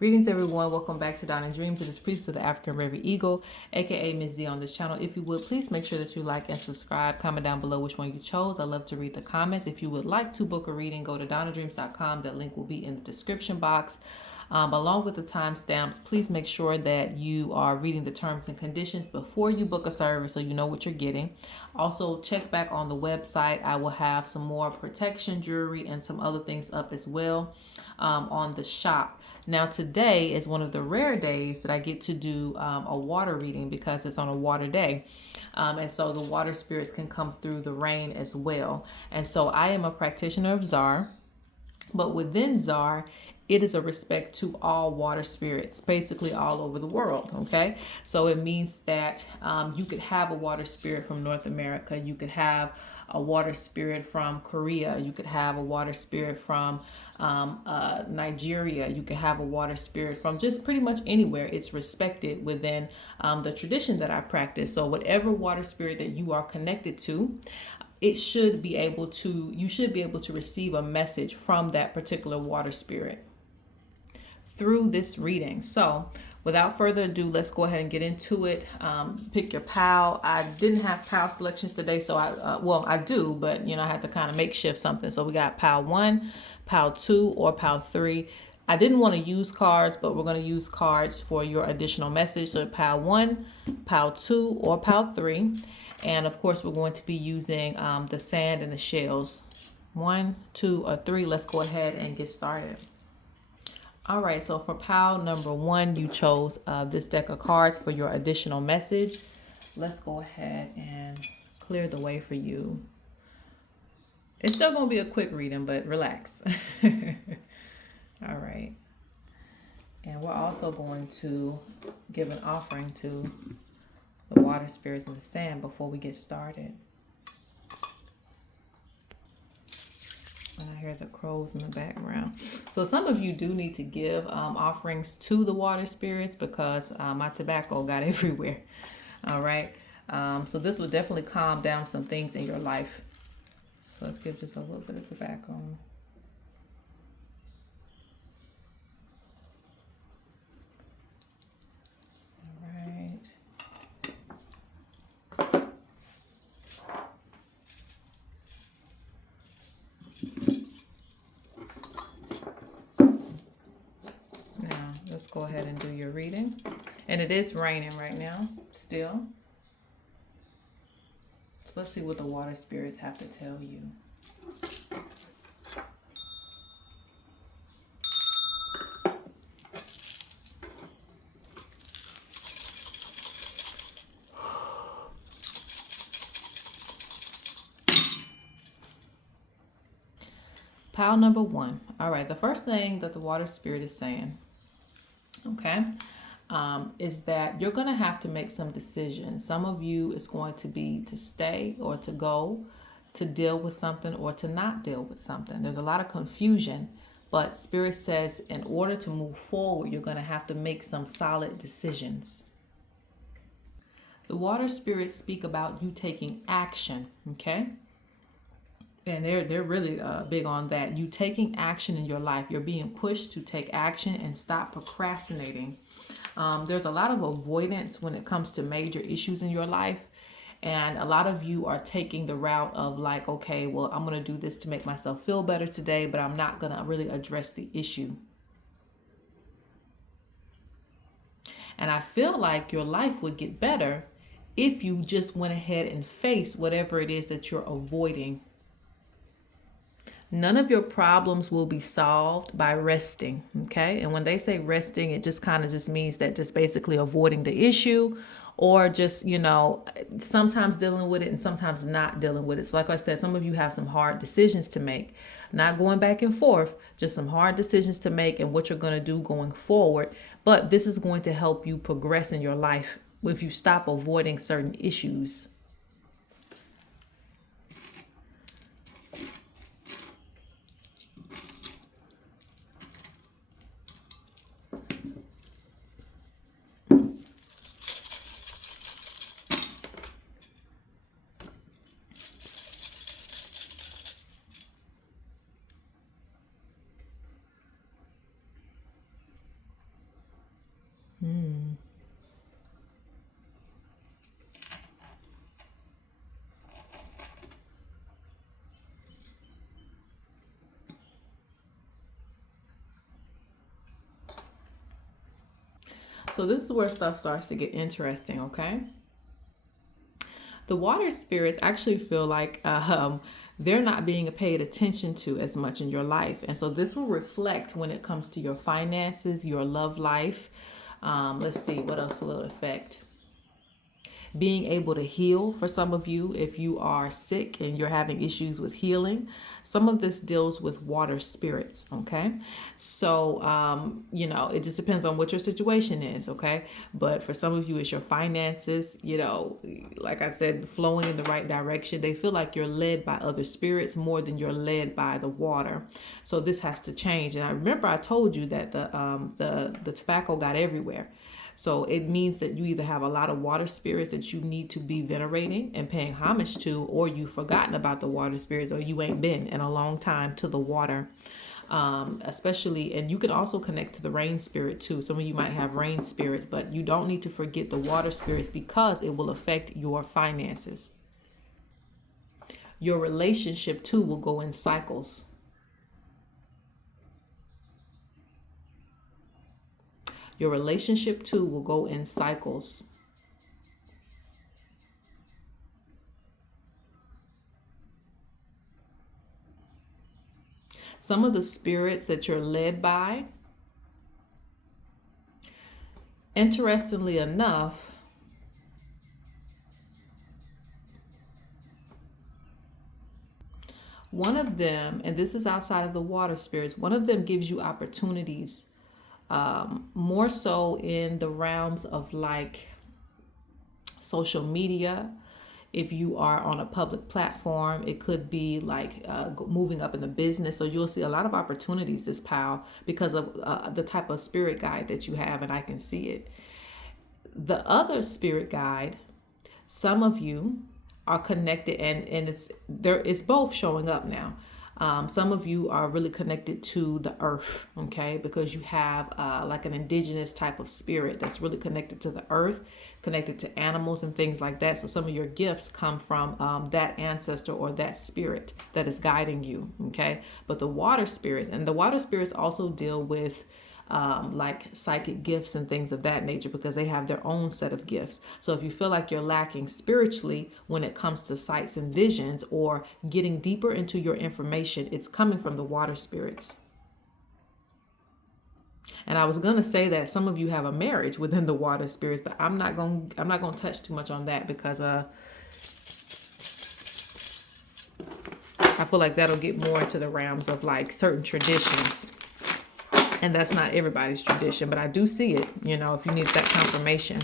Greetings everyone, welcome back to Dawning Dreams. It is Priestess of the African River Eagle, aka Ms.Z on this channel. If you would, please make sure that you like and subscribe. Comment down below which one you chose. I love to read the comments. If you would like to book a reading, go to DonnaDreams.com. That link will be in the description box. Along with the timestamps, please make sure that you are reading the terms and conditions before you book a service so you know what you're getting. Also, check back on the website. I will have some more protection jewelry and some other things up as well on the shop. Now, today is one of the rare days that I get to do a water reading because it's on a water day. And so the water spirits can come through the rain as well. And so I am a practitioner of Zar, but within Zar, it is a respect to all water spirits, basically all over the world, okay? So it means that you could have a water spirit from North America. You could have a water spirit from Korea. You could have a water spirit from Nigeria. You could have a water spirit from just pretty much anywhere. It's respected within the tradition that I practice. So whatever water spirit that you are connected to, you should be able to receive a message from that particular water spirit through this reading. So without further ado, let's go ahead and get into it. Pick your pal. I didn't have pal selections today, so I do, but I had to kind of makeshift something. So we got pal 1, pal 2, or pal 3. I didn't want to use cards, but we're going to use cards for your additional message. So pal 1, pal 2, or pal 3. And of course, we're going to be using the sand and the shells. 1, 2, or 3. Let's go ahead and get started. All right, so for pal number 1, you chose this deck of cards for your additional message. Let's go ahead and clear the way for you. It's still going to be a quick reading, but relax. All right. And we're also going to give an offering to the water spirits and the sand before we get started. I hear the crows in the background. So some of you do need to give offerings to the water spirits because my tobacco got everywhere. All right. So this will definitely calm down some things in your life. So let's give just a little bit of tobacco. All right. Let's go ahead and do your reading. And it is raining right now, still. So let's see what the water spirits have to tell you. Pile number 1. All right, the first thing that the water spirit is saying, okay, is that you're going to have to make some decisions. Some of you is going to be to stay or to go, to deal with something or to not deal with something. There's a lot of confusion, but Spirit says in order to move forward, you're going to have to make some solid decisions. The water spirits speak about you taking action, okay? And they're really big on that. You taking action in your life. You're being pushed to take action and stop procrastinating. There's a lot of avoidance when it comes to major issues in your life. And a lot of you are taking the route of like, okay, well, I'm going to do this to make myself feel better today, but I'm not going to really address the issue. And I feel like your life would get better if you just went ahead and faced whatever it is that you're avoiding. None of your problems will be solved by resting, okay? And when they say resting, it just kind of just means that just basically avoiding the issue or just, sometimes dealing with it and sometimes not dealing with it. So like I said, some of you have some hard decisions to make, not going back and forth, just some hard decisions to make and what you're going to do going forward. But this is going to help you progress in your life if you stop avoiding certain issues. Hmm. So this is where stuff starts to get interesting, okay? The water spirits actually feel like they're not being paid attention to as much in your life. And so this will reflect when it comes to your finances, your love life. Let's see, what else will it affect? Being able to heal for some of you if you are sick and you're having issues with healing. Some of this deals with water spirits, okay? So, it just depends on what your situation is, okay? But for some of you, it's your finances, like I said, flowing in the right direction. They feel like you're led by other spirits more than you're led by the water. So this has to change. And I remember I told you that the tobacco got everywhere. So it means that you either have a lot of water spirits that you need to be venerating and paying homage to, or you've forgotten about the water spirits, or you ain't been in a long time to the water. Especially, and you can also connect to the rain spirit too. Some of you might have rain spirits, but you don't need to forget the water spirits because it will affect your finances. Your relationship too will go in cycles. Your relationship too will go in cycles. Some of the spirits that you're led by, interestingly enough, one of them, and this is outside of the water spirits, one of them gives you opportunities, more so in the realms of like social media. If you are on a public platform, it could be like moving up in the business. So you'll see a lot of opportunities this pal because of the type of spirit guide that you have, and I can see it. The other spirit guide, some of you are connected, and it's both showing up now. Some of you are really connected to the earth, okay, because you have like an indigenous type of spirit that's really connected to the earth, connected to animals and things like that. So some of your gifts come from that ancestor or that spirit that is guiding you, okay. But the water spirits, and the water spirits also deal with like psychic gifts and things of that nature because they have their own set of gifts. So if you feel like you're lacking spiritually when it comes to sights and visions or getting deeper into your information, it's coming from the water spirits. And I was going to say that some of you have a marriage within the water spirits, but I'm not going to touch too much on that because I feel like that'll get more into the realms of like certain traditions. And that's not everybody's tradition, but I do see it, if you need that confirmation.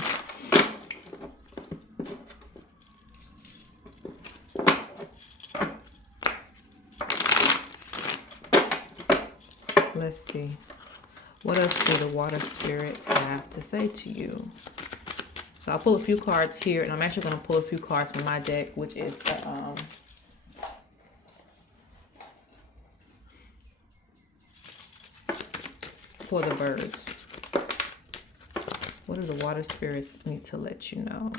Let's see. What else do the water spirits have to say to you? So I'll pull a few cards here, and I'm actually going to pull a few cards from my deck, which is the for the birds. What do the water spirits need to let you know?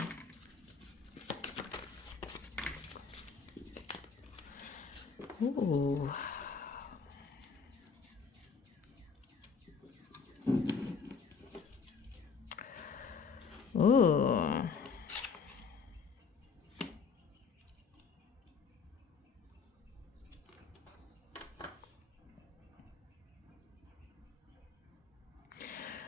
Ooh. Ooh.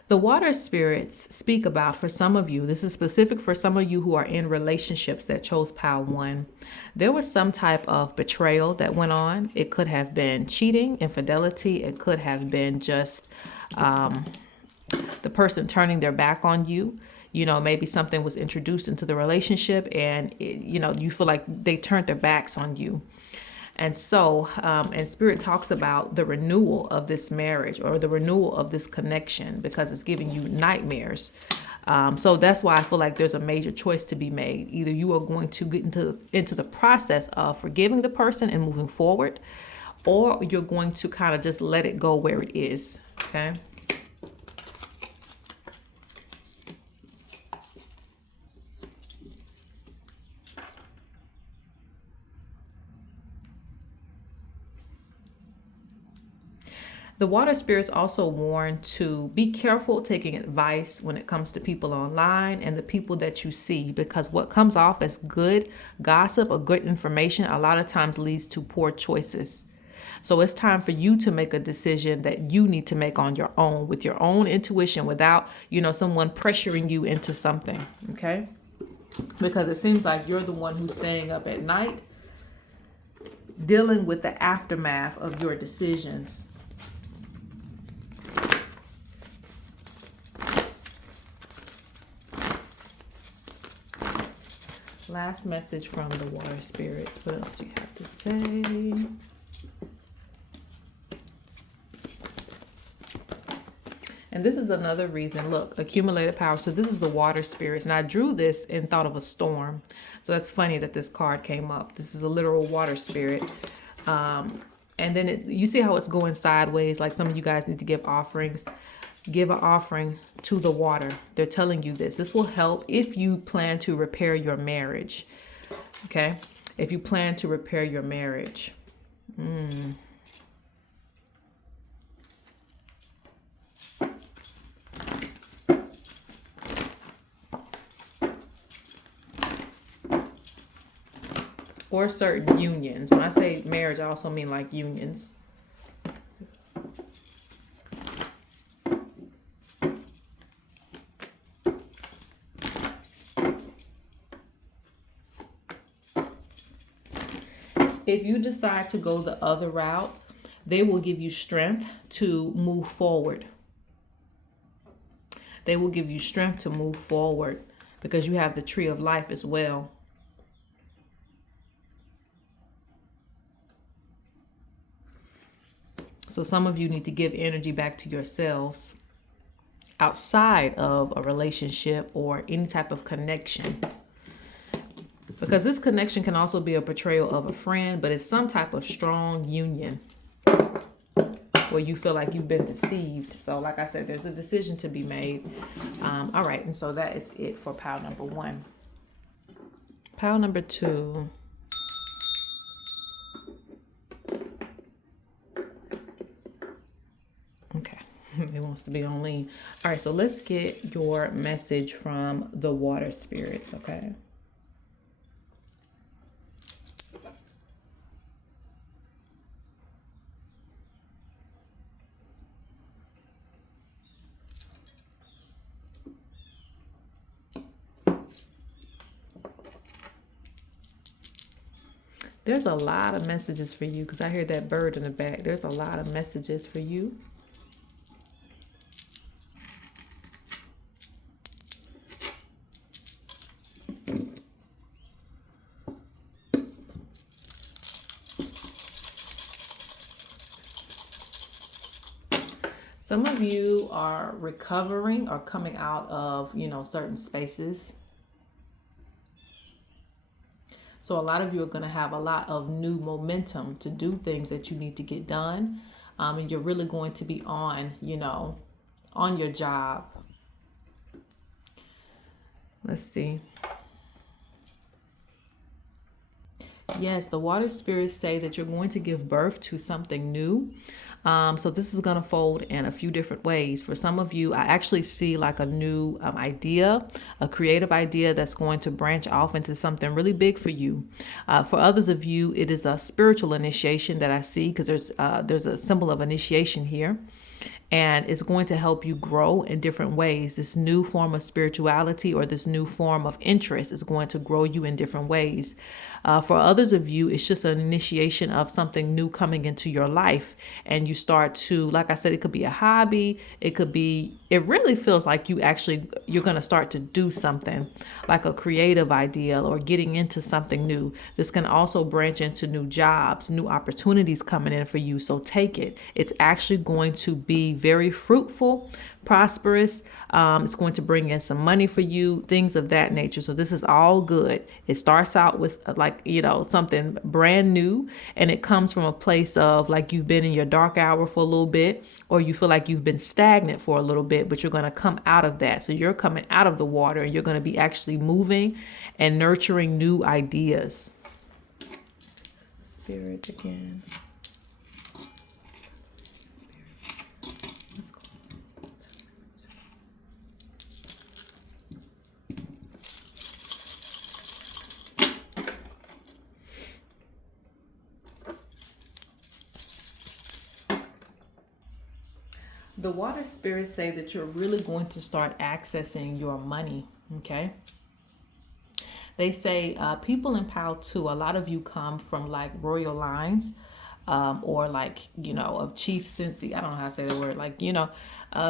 The water spirits speak about, for some of you, this is specific for some of you who are in relationships that chose pile 1. There was some type of betrayal that went on. It could have been cheating, infidelity. It could have been just the person turning their back on you. Maybe something was introduced into the relationship and, you feel like they turned their backs on you. And so, and Spirit talks about the renewal of this marriage or the renewal of this connection because it's giving you nightmares. So that's why I feel like there's a major choice to be made. Either you are going to get into the process of forgiving the person and moving forward, or you're going to kind of just let it go where it is. Okay. The water spirits also warn to be careful taking advice when it comes to people online and the people that you see, because what comes off as good gossip or good information a lot of times leads to poor choices. So it's time for you to make a decision that you need to make on your own, with your own intuition, without, someone pressuring you into something, okay? Because it seems like you're the one who's staying up at night dealing with the aftermath of your decisions. Last message from the water spirits. What else do you have to say? And this is another reason. Look, accumulated power. So this is the water spirits. And I drew this and thought of a storm. So that's funny that this card came up. This is a literal water spirit. And then you see how it's going sideways. Like some of you guys need to give offerings. Give an offering to the water. They're telling you this. This will help if you plan to repair your marriage. Okay? If you plan to repair your marriage. Or certain unions. When I say marriage, I also mean like unions. If you decide to go the other route, they will give you strength to move forward. They will give you strength to move forward because you have the tree of life as well. So some of you need to give energy back to yourselves outside of a relationship or any type of connection. Because this connection can also be a portrayal of a friend, but it's some type of strong union where you feel like you've been deceived. So like I said, there's a decision to be made. All right. And so that is it for pile number 1. Pile number 2. Okay. It wants to be on lean. All right. So let's get your message from the water spirits. Okay. There's a lot of messages for you because I hear that bird in the back. There's a lot of messages for you. Some of you are recovering or coming out of, certain spaces. So a lot of you are going to have a lot of new momentum to do things that you need to get done. And you're really going to be on your job. Let's see. Yes, the water spirits say that you're going to give birth to something new. So this is going to fold in a few different ways. For some of you, I actually see like a new idea, a creative idea that's going to branch off into something really big for you. For others of you, it is a spiritual initiation that I see because there's a symbol of initiation here. And it's going to help you grow in different ways. This new form of spirituality or this new form of interest is going to grow you in different ways. For others of you, it's just an initiation of something new coming into your life. And you start to, like I said, it could be a hobby. It really feels like you're going to start to do something like a creative idea or getting into something new. This can also branch into new jobs, new opportunities coming in for you. So take it. It's actually going to be very fruitful, prosperous. It's going to bring in some money for you, things of that nature. So this is all good. It starts out with something brand new, and it comes from a place of like you've been in your dark hour for a little bit, or you feel like you've been stagnant for a little bit, but you're going to come out of that. So you're coming out of the water and you're going to be actually moving and nurturing new ideas. Spirits again. The water spirits say that you're really going to start accessing your money. Okay. They say people in POW too, a lot of you come from like royal lines, or like, you know, of chief Cincy. I don't know how to say the word. Like, you know,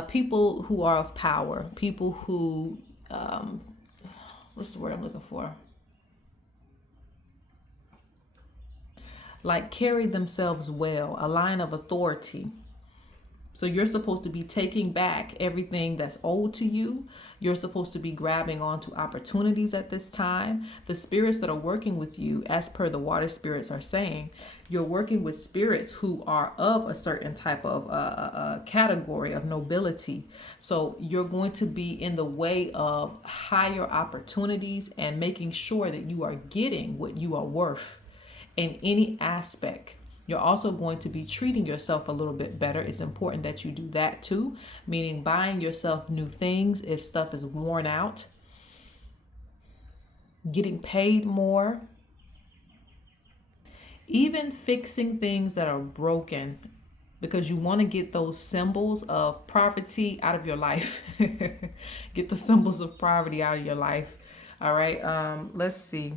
people who are of power, people who, what's the word I'm looking for? Like carry themselves well, a line of authority. So you're supposed to be taking back everything that's owed to you. You're supposed to be grabbing onto opportunities at this time. The spirits that are working with you, as per the water spirits are saying, you're working with spirits who are of a certain type of category of nobility. So you're going to be in the way of higher opportunities and making sure that you are getting what you are worth in any aspect. You're also going to be treating yourself a little bit better. It's important that you do that too, meaning buying yourself new things if stuff is worn out, getting paid more, even fixing things that are broken, because you want to get those symbols of poverty out of your life. Get the symbols of poverty out of your life. All right. Let's see.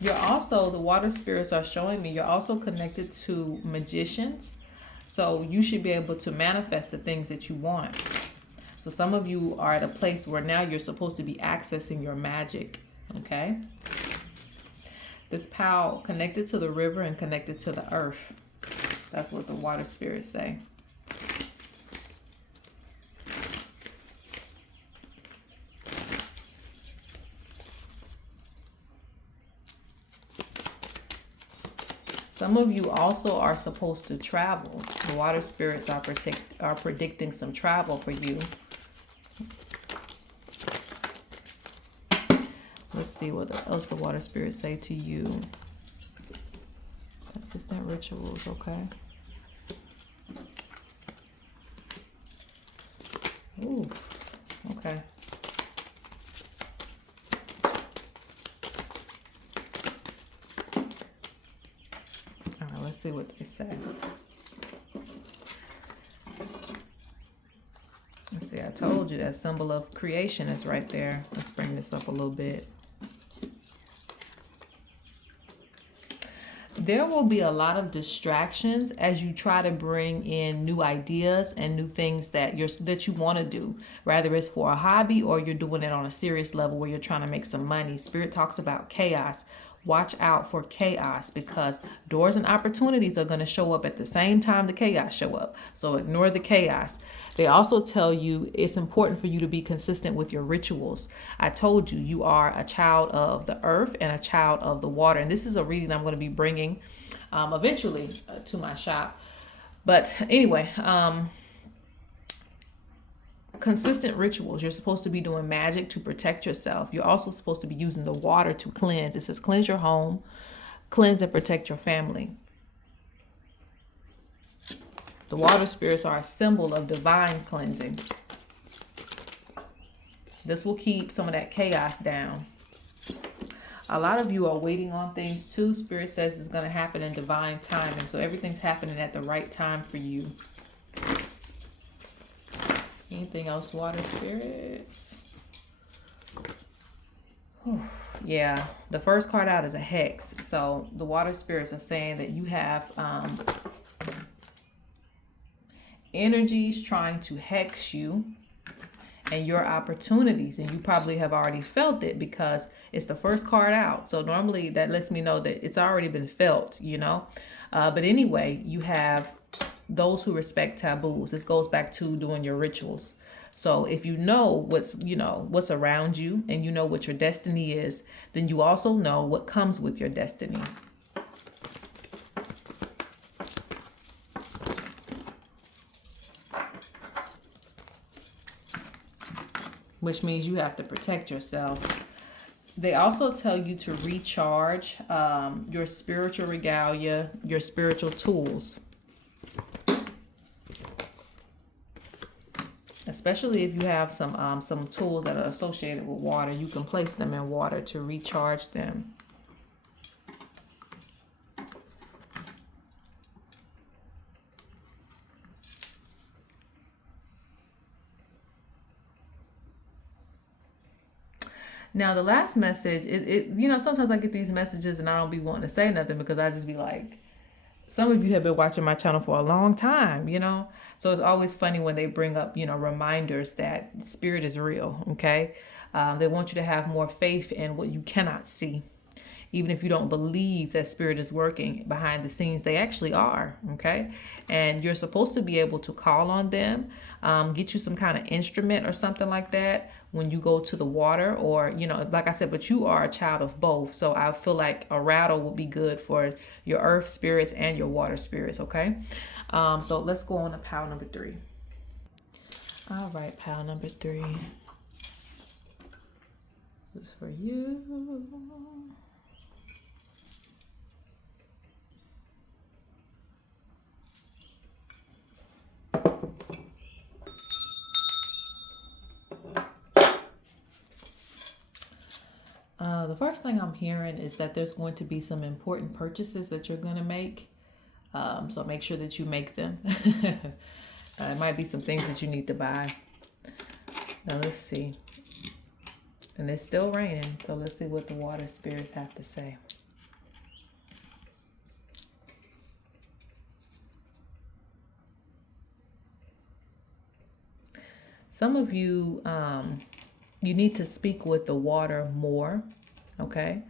You're also, the water spirits are showing me, you're also connected to magicians. So you should be able to manifest the things that you want. So some of you are at a place where now you're supposed to be accessing your magic. Okay. This POW connected to the river and connected to the earth. That's what the water spirits say. Some of you also are supposed to travel. The water spirits are predicting some travel for you. Let's see what else the water spirits say to you. Consistent rituals, okay. Ooh, okay. Let's see what they say. Let's see, I told you that symbol of creation is right there. Let's bring this up a little bit. There will be a lot of distractions as you try to bring in new ideas and new things that you want to do, whether it's for a hobby or you're doing it on a serious level where you're trying to make some money. Spirit talks about chaos. Watch out for chaos, because doors and opportunities are going to show up at the same time the chaos show up. So ignore the chaos. They also tell you it's important for you to be consistent with your rituals. I told you, you are a child of the earth and a child of the water. And this is a reading I'm going to be bringing eventually to my shop. But anyway, consistent rituals. You're supposed to be doing magic to protect yourself. You're also supposed to be using the water to cleanse. It says cleanse your home, cleanse and protect your family. The water spirits are a symbol of divine cleansing. This will keep some of that chaos down. A lot of you are waiting on things too. Spirit says it's going to happen in divine timing. So everything's happening at the right time for you. Anything else, water spirits? Yeah, the first card out is a hex. So the water spirits are saying that you have energies trying to hex you and your opportunities, and you probably have already felt it because it's the first card out. So normally that lets me know that it's already been felt, you know. But anyway, you have those who respect taboos. This goes back to doing your rituals. So if you know what's around you and you know what your destiny is, then you also know what comes with your destiny. Which means you have to protect yourself. They also tell you to recharge your spiritual regalia, your spiritual tools. Especially if you have some tools that are associated with water, you can place them in water to recharge them. Now the last message, sometimes I get these messages and I don't be wanting to say nothing because I just be like, some of you have been watching my channel for a long time. So it's always funny when they bring up, reminders that spirit is real, okay? They want you to have more faith in what you cannot see. Even if you don't believe that spirit is working behind the scenes, they actually are, okay? And you're supposed to be able to call on them, get you some kind of instrument or something like that when you go to the water, or, like I said, but you are a child of both. So I feel like a rattle would be good for your earth spirits and your water spirits, okay? So let's go on to pile number 3. All right, pile number 3. This is for you. The first thing I'm hearing is that there's going to be some important purchases that you're going to make. So make sure that you make them. It might be some things that you need to buy. Now let's see. And it's still raining, so let's see what the water spirits have to say. Some of you, you need to speak with the water more, okay?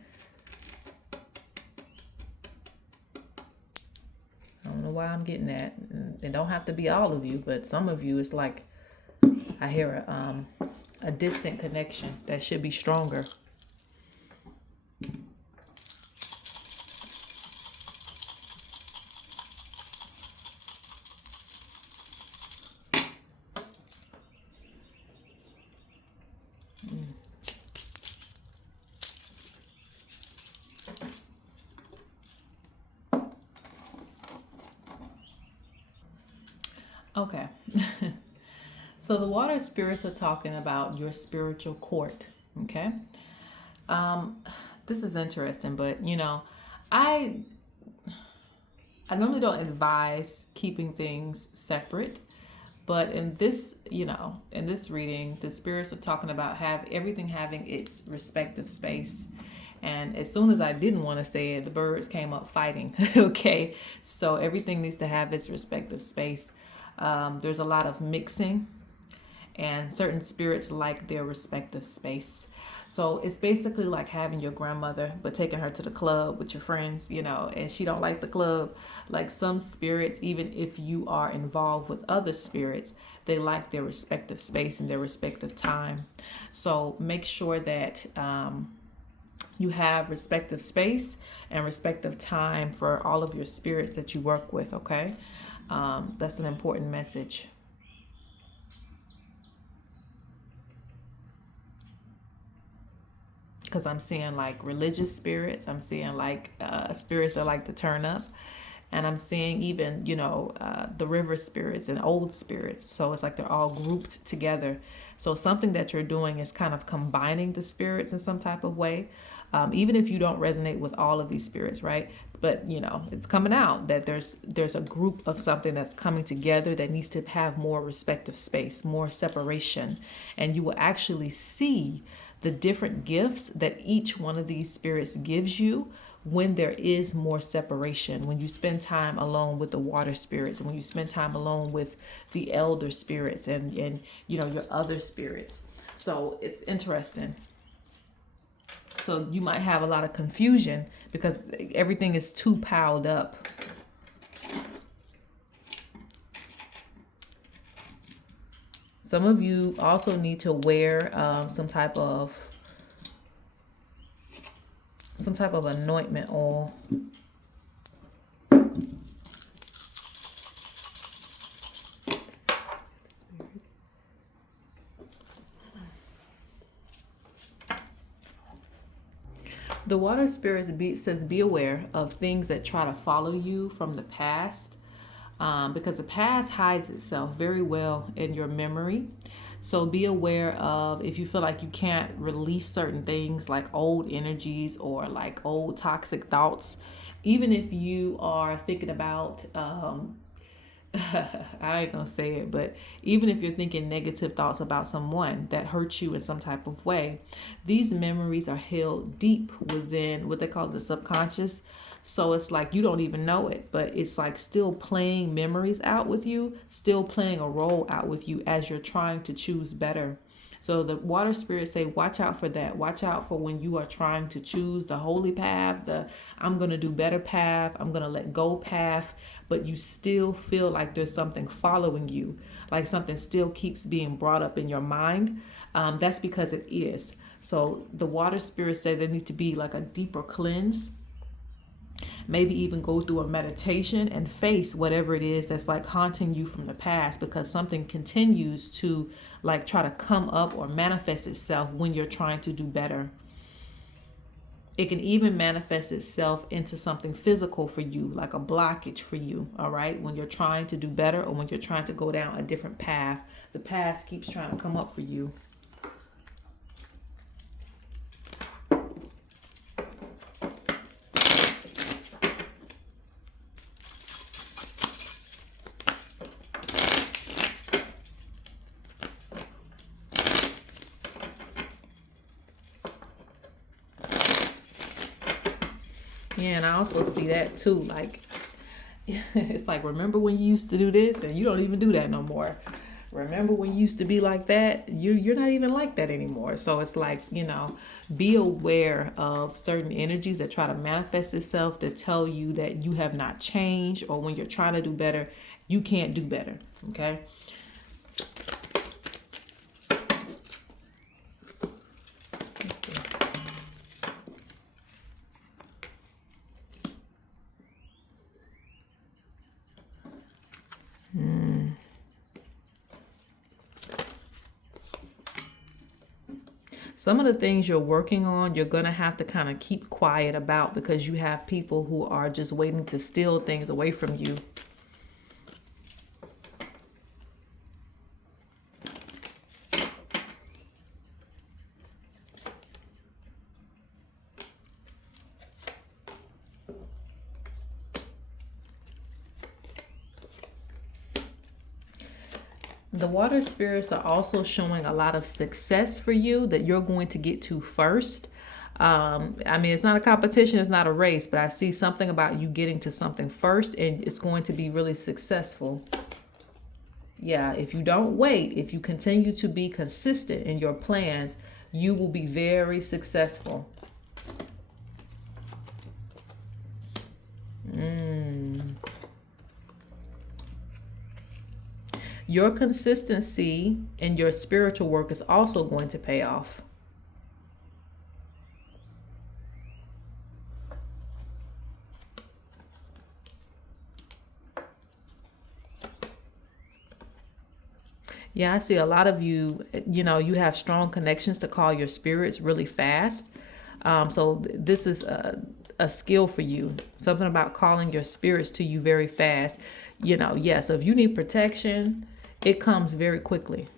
I don't know why I'm getting that. It don't have to be all of you, but some of you, it's like I hear a distant connection that should be stronger. Okay. So the water spirits are talking about your spiritual court. Okay. This is interesting, but I normally don't advise keeping things separate, but in this reading, the spirits are talking about everything having its respective space. And as soon as I didn't want to say it, the birds came up fighting. Okay. So everything needs to have its respective space. There's a lot of mixing, and certain spirits like their respective space. So it's basically like having your grandmother, but taking her to the club with your friends, and she don't like the club. Like some spirits, even if you are involved with other spirits, they like their respective space and their respective time. So make sure that you have respective space and respective time for all of your spirits that you work with, okay? That's an important message. Because I'm seeing like religious spirits, I'm seeing like spirits that like to turn up, and I'm seeing even the river spirits and old spirits. So it's like they're all grouped together. So something that you're doing is kind of combining the spirits in some type of way. Even if you don't resonate with all of these spirits, right? But it's coming out that there's a group of something that's coming together that needs to have more respective space, more separation, and you will actually see the different gifts that each one of these spirits gives you when there is more separation, when you spend time alone with the water spirits, and when you spend time alone with the elder spirits and your other spirits. So it's interesting. So you might have a lot of confusion because everything is too piled up. Some of you also need to wear some type of anointment oil. The water spirit says be aware of things that try to follow you from the past, because the past hides itself very well in your memory. So be aware of if you feel like you can't release certain things like old energies or like old toxic thoughts, even if you are thinking about I ain't gonna say it, but even if you're thinking negative thoughts about someone that hurt you in some type of way, these memories are held deep within what they call the subconscious. So it's like you don't even know it, but it's like still playing memories out with you, still playing a role out with you as you're trying to choose better. So the water spirits say, watch out for that. Watch out for when you are trying to choose the holy path, the I'm going to do better path, I'm going to let go path, but you still feel like there's something following you, like something still keeps being brought up in your mind. That's because it is. So the water spirits say there needs to be like a deeper cleanse. Maybe even go through a meditation and face whatever it is that's like haunting you from the past, because something continues to like try to come up or manifest itself when you're trying to do better. It can even manifest itself into something physical for you, like a blockage for you, all right? When you're trying to do better or when you're trying to go down a different path, the past keeps trying to come up for you. Yeah, and I also see that too. Like, it's like, remember when you used to do this and you don't even do that no more. Remember when you used to be like that? You're not even like that anymore. So it's like, be aware of certain energies that try to manifest itself that tell you that you have not changed, or when you're trying to do better, you can't do better. Okay. Some of the things you're working on, you're going to have to kind of keep quiet about, because you have people who are just waiting to steal things away from you. The water spirits are also showing a lot of success for you that you're going to get to first. I mean, it's not a competition, it's not a race, but I see something about you getting to something first, and it's going to be really successful. Yeah, if you don't wait, if you continue to be consistent in your plans, you will be very successful. Your consistency in your spiritual work is also going to pay off. Yeah, I see a lot of you, you have strong connections to call your spirits really fast. So this is a skill for you, something about calling your spirits to you very fast. Yeah, so if you need protection, it comes very quickly.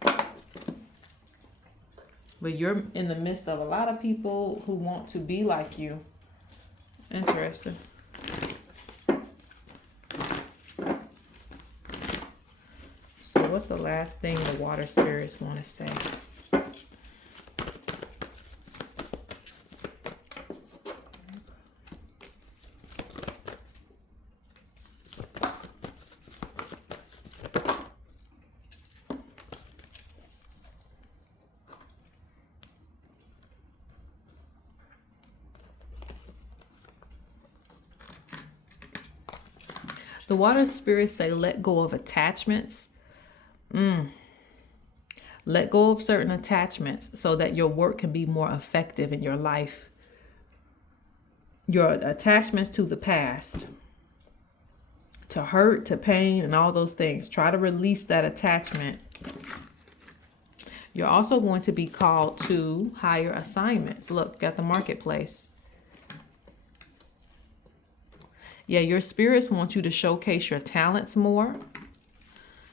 But you're in the midst of a lot of people who want to be like you. Interesting. So what's the last thing the water spirits want to say? The water spirits say let go of attachments. Let go of certain attachments so that your work can be more effective in your life. Your attachments to the past, to hurt, to pain, and all those things. Try to release that attachment. You're also going to be called to higher assignments. Look, got the marketplace. Yeah, your spirits want you to showcase your talents more.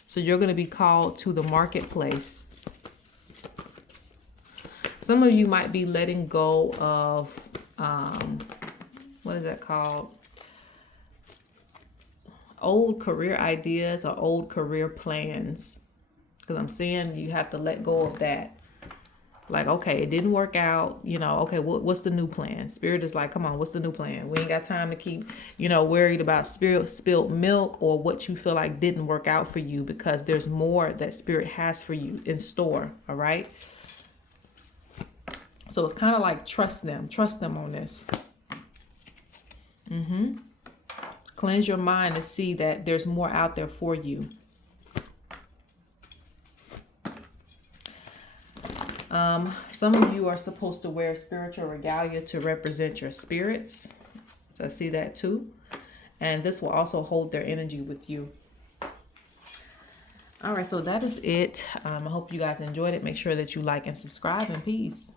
So you're going to be called to the marketplace. Some of you might be letting go of, what is that called? old career ideas or old career plans. Because I'm seeing you have to let go of that. Like, okay, it didn't work out, you know, okay, what's the new plan? Spirit is like, come on, what's the new plan? We ain't got time to keep, you know, worried about spilled milk or what you feel like didn't work out for you, because there's more that Spirit has for you in store, all right? So it's kind of like trust them on this. Cleanse your mind to see that there's more out there for you. Some of you are supposed to wear spiritual regalia to represent your spirits. So I see that too. And this will also hold their energy with you. All right, so that is it. I hope you guys enjoyed it. Make sure that you like and subscribe, and peace.